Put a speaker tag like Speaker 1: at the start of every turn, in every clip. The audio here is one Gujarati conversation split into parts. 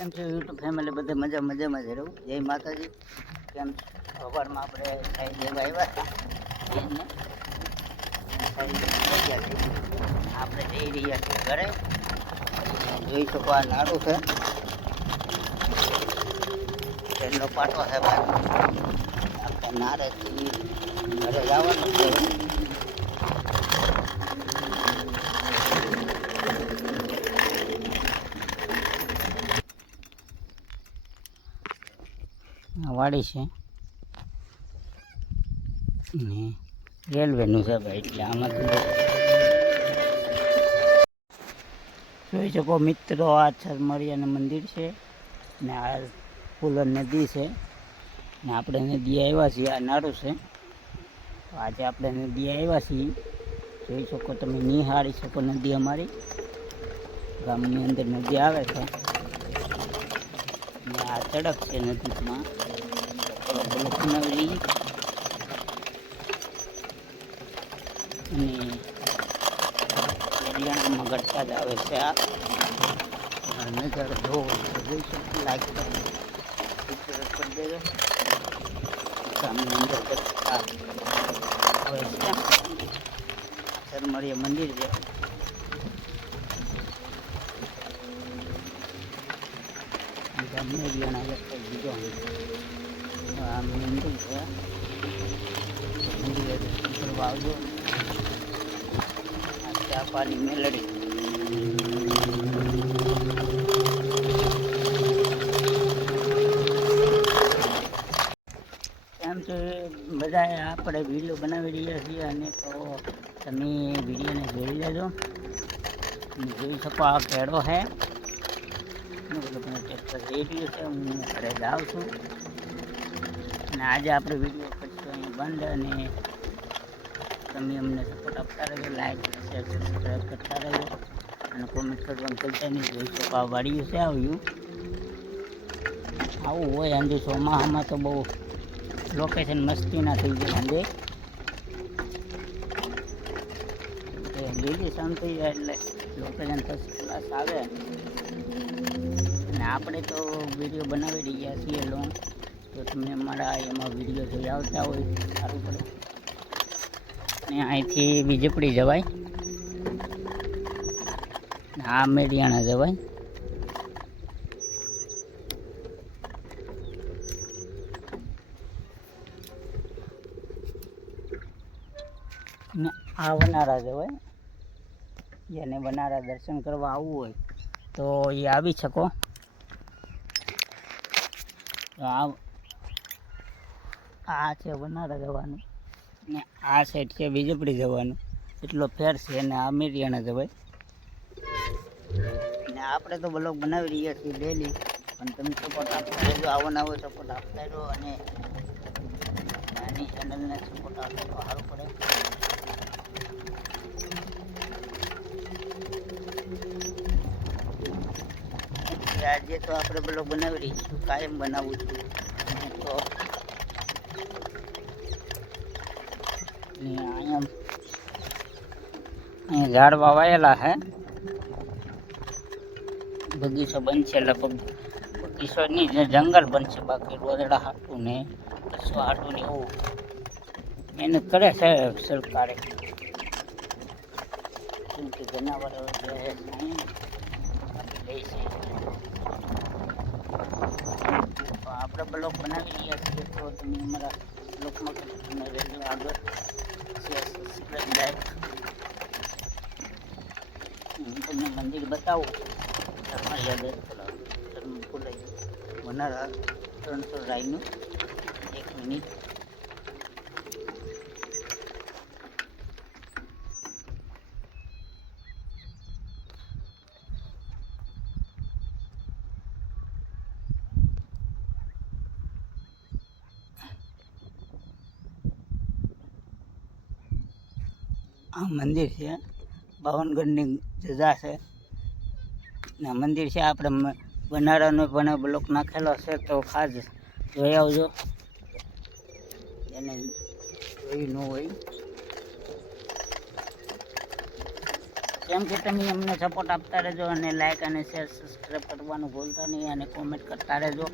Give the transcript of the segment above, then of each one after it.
Speaker 1: કેમ છે યુટ્યુબ ફેમિલી બધે મજા મજામાં જ રહું? જય માતાજી. કેમ? સવારમાં આપણે ખાઈ દેવા આવ્યા. આપણે જઈ રહ્યા છીએ ઘરે. જોઈ શકો આ નાડું છે. ટ્રેનનો પાટો છે ભાઈ. આપણે નારેથી ઘરે જવાનું આ વાડી છે. રેલવેનું છે ભાઈ, એટલે આમાં જોઈ શકો મિત્રો, આ છરમરિયાનું મંદિર છે ને આ ફૂલર નદી છે ને આપણે નદી આવ્યા છીએ, આ નાડું છે. આજે આપણે નદી આવ્યા છીએ. જોઈ શકો તમે, નિહાળી શકો નદી અમારી. ગામની અંદર નદી આવે છે. આ સડક છે નદીમાં થોડો પેલો બનાવેલી અને હરિયાણામાં ઘટતા જ આવે છે આ નજર જોવો લાઈક મંદિર છે ગામની હરિયાણા ઘટતા બીજો આ મંદિર છે તો બધા આપણે વીડિયો બનાવી રહ્યા છીએ અને તો તમે વિડીયોને જોઈ લેજો. જોઈ શકો આ કેળો છે બધું મને ટ્રેક્ટર જઈ રહ્યું છે હું ઘરે જાઉં છું. અને આજે આપણે વીડિયો કરીશું અહીં બંધ અને તમે અમને સપોર્ટ આપતા રહેજો લાઈક શેર સબસ્ક્રાઈબ કરતા રહેજો અને કોમેન્ટ કરવાનું ભૂલતા નહીં. જોઈ શકો આ વાડીયું છે આવ્યું આવું હોય અંદે ચોમાસામાં તો બહુ લોકેશન મસ્તીના થઈ ગયું એ લીલી શામ થઈ જાય એટલે લોકેશન ફર્સ્ટ ક્લાસ આવે. અને આપણે તો વીડિયો બનાવી રહ્યા છીએ લોંગ તો તમે મારા એમાં વીડિયો જોઈ આવતા હોય, સારું પડે. અને અહીંથી બીજપડી જવાય. આ મેડિયાણા જવાય. ને આ વનારા જવાય. જેને વનારા દર્શન કરવા આવવું હોય, તો એ આવી શકો. આ આ છે વનારા જવાનું. ને આ સાઈડ છે વીજપડી જવાનું. એટલો ફેર છે અને આ મેરિયાણા જવાય ને આપણે તો બ્લોગ બનાવી રહ્યા છીએ ડેલી પણ તમે સપોર્ટ આપતા રહેજો આવવાના હોય સપોર્ટ આપતા રહો અને નાની ચેનલને સપોર્ટ આપો તો સારું પડે. આજે તો આપણે બ્લોગ બનાવી રહીશું, કાયમ બનાવું છું. તો ને અહીંયા અહીંયા વાવાયેલા હે. બગીચો બનશે લગભગ. બગીચો નહીં જંગલ બનશે બાકી રોદડા હાટું ને કશું હાટું ને એવું. મહેનત કરે છે સરકારે. જનાવરો આપણે બ્લોક બનાવી રહ્યા છીએ તો તમે અમારા બ્લોકમાં આગળ સબસ્ક્રાઈબ લાઈક તમને મંદિર બતાવું તમે ભૂલાઈ વનારા ત્રણસો રાયનું એક મિનિટ આ મંદિર છે. બાવનગઢની જજા છે. ને, મંદિર છે. આપણે બનારાનો પણ બ્લોક નાખેલો છે તો ખાસ જોઈ આવજો. એને જોયું ન હોય. કેમ કે તમે અમને સપોર્ટ આપતા રહેજો અને લાઈક અને શેર સબસ્ક્રાઈબ કરવાનું ભૂલતા નહીં અને કોમેન્ટ કરતા રહેજો.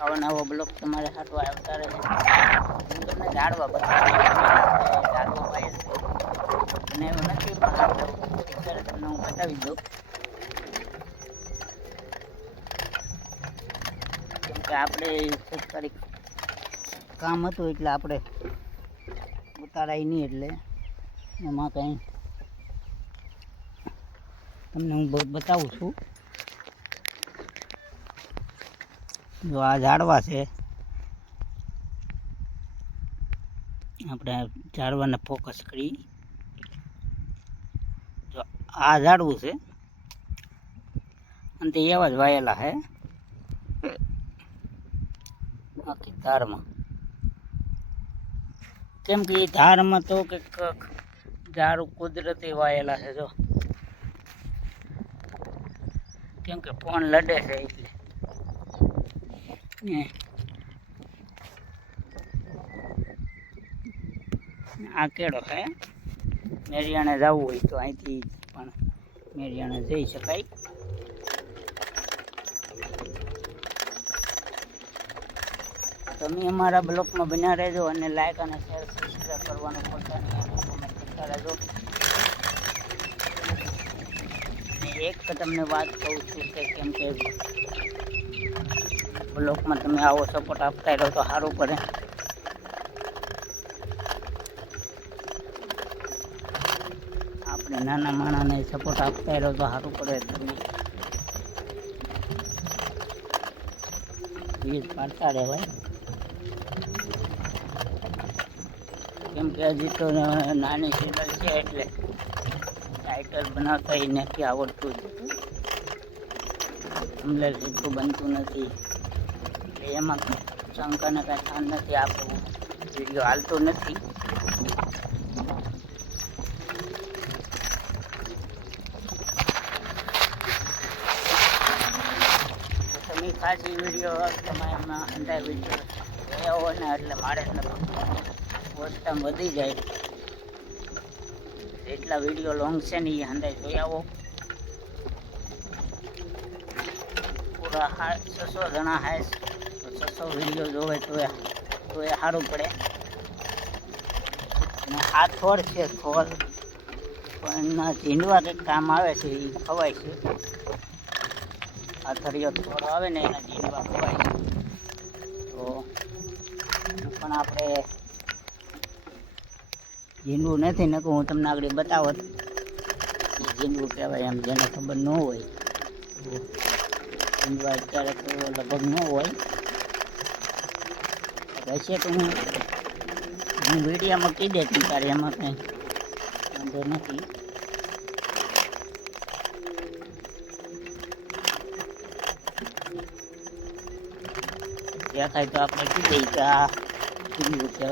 Speaker 1: આવો નવો બ્લોક તમારે હાથવા આવતા રહેજો તમને ઝાડવા વાય અને એવું નથી પણ તમને હું બતાવી દઉં. કેમ કે આપણે સરકારી કામ હતું એટલે આપણે ઉતારાય નહીં એટલે. એમાં કંઈ તમને હું બતાવું છું. જો આ ઝાડવા છે. આપણે ઝાડવાને ફોકસ કરી. આ ઝાડવું છે. અને તે એવા જ વાયેલા છે. આખી ધારમાં. કેમ કે એ ધારમાં તો કંઈક ઝાડું કુદરતી વાયેલા છે, જો. કેમ કે ફોન લડે છે એટલે. આ કેળો છે. મેરિયાણે જવું હોય તો અહીંથી પણ મેરિયાણે જઈ શકાય. તમે અમારા બ્લોગમાં બન્યા રહેજો અને લાઈક અને શેર સબસ્ક્રાઈબ કરવાનું ભૂલતા નહીં. કરતા રહેજો. એક તમને વાત કહું છું કે કેમ કે બ્લોગમાં તમે આવો સપોર્ટ આપતા રહો તો સારું પડે આપણે નાના માણાને સપોર્ટ આપતા રહ્યો તો સારું પડે તમે પાડતા રહેવાય. કેમ કે હજી તો નાની ચેનલ છે એટલે ટાઇટલ બનાવતા એ નથી આવડતું. અમને એટલું બનતું નથી. એમાં શંકાને કાંઈ સ્થાન નથી આપણું વીડિયો હાલતો નથી તો તમે ખાસ વીડિયો તમારા અંદર વીડિયો જોયા હોય ને એટલે મારે વધતા વધી જાય. જેટલા વીડિયો લોંગ છે ને એ અંદર જોઈ આવો. પૂરા હા, છસો જણા તો છસો વીડિયો જોવે તો એ તો એ સારું પડે. અને આ થોડ છે થોડ પણ એમના ઝીંડવા કંઈક કામ આવે છે એ ખવાય છે. આ થરિયો થોડો આવે ને એના ઝીંડવા ખવાય. તો પણ આપણે ઝીંડવું નથી ને હું તમને આગળ બતાવત ઝીંડવું કહેવાય એમ, જેને ખબર ન હોય. જીંડવા અત્યારે તો લગભગ ન હોય. હશે તો હું હું વિડીયામાં કહી દેતી તારે એમાં કંઈ વાંધો નથી. દેખાય તો આપણે કહી દઈએ કે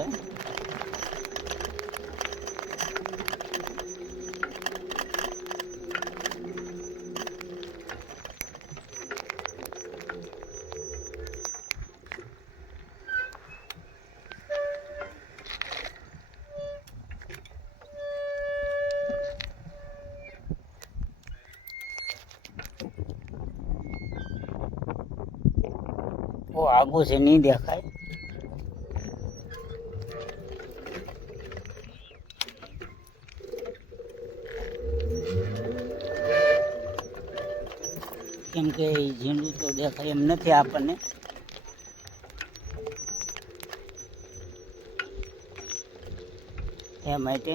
Speaker 1: આ ઝીંડવું કહેવાય બહુ આગું છે નહીં દેખાય કેમ કે ઈ ઝીંડું તો દેખાય એમ નથી આપણને. એ માટે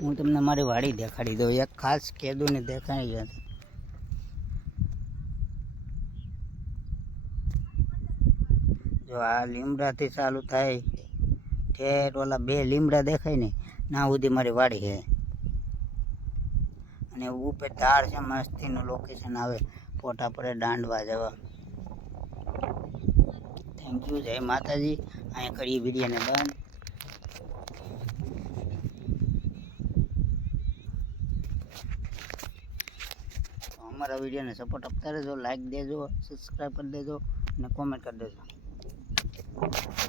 Speaker 1: હું તમને મારી વાડી દેખાડી દઉં. એક ખાસ કેદુને દેખાડી જો આ લીમડાથી ચાલુ થાય, ઠેર ઓલા બે લીમડા દેખાય ને ના સુધી મારી વાડી છે. અને ઉપર ધાર છે, મસ્તીનું લોકેશન આવે, ફોટા પડે દાંડવા જવા. થેન્ક યુ જય માતાજી. અહીંયા કરીએ વિડીયોને બંધ અમારા વિડીયોને સપોર્ટ આપતા રહેજો લાઈક દેજો સબસ્ક્રાઈબ કરી દેજો, અને કોમેન્ટ કરી દેજો. Thank.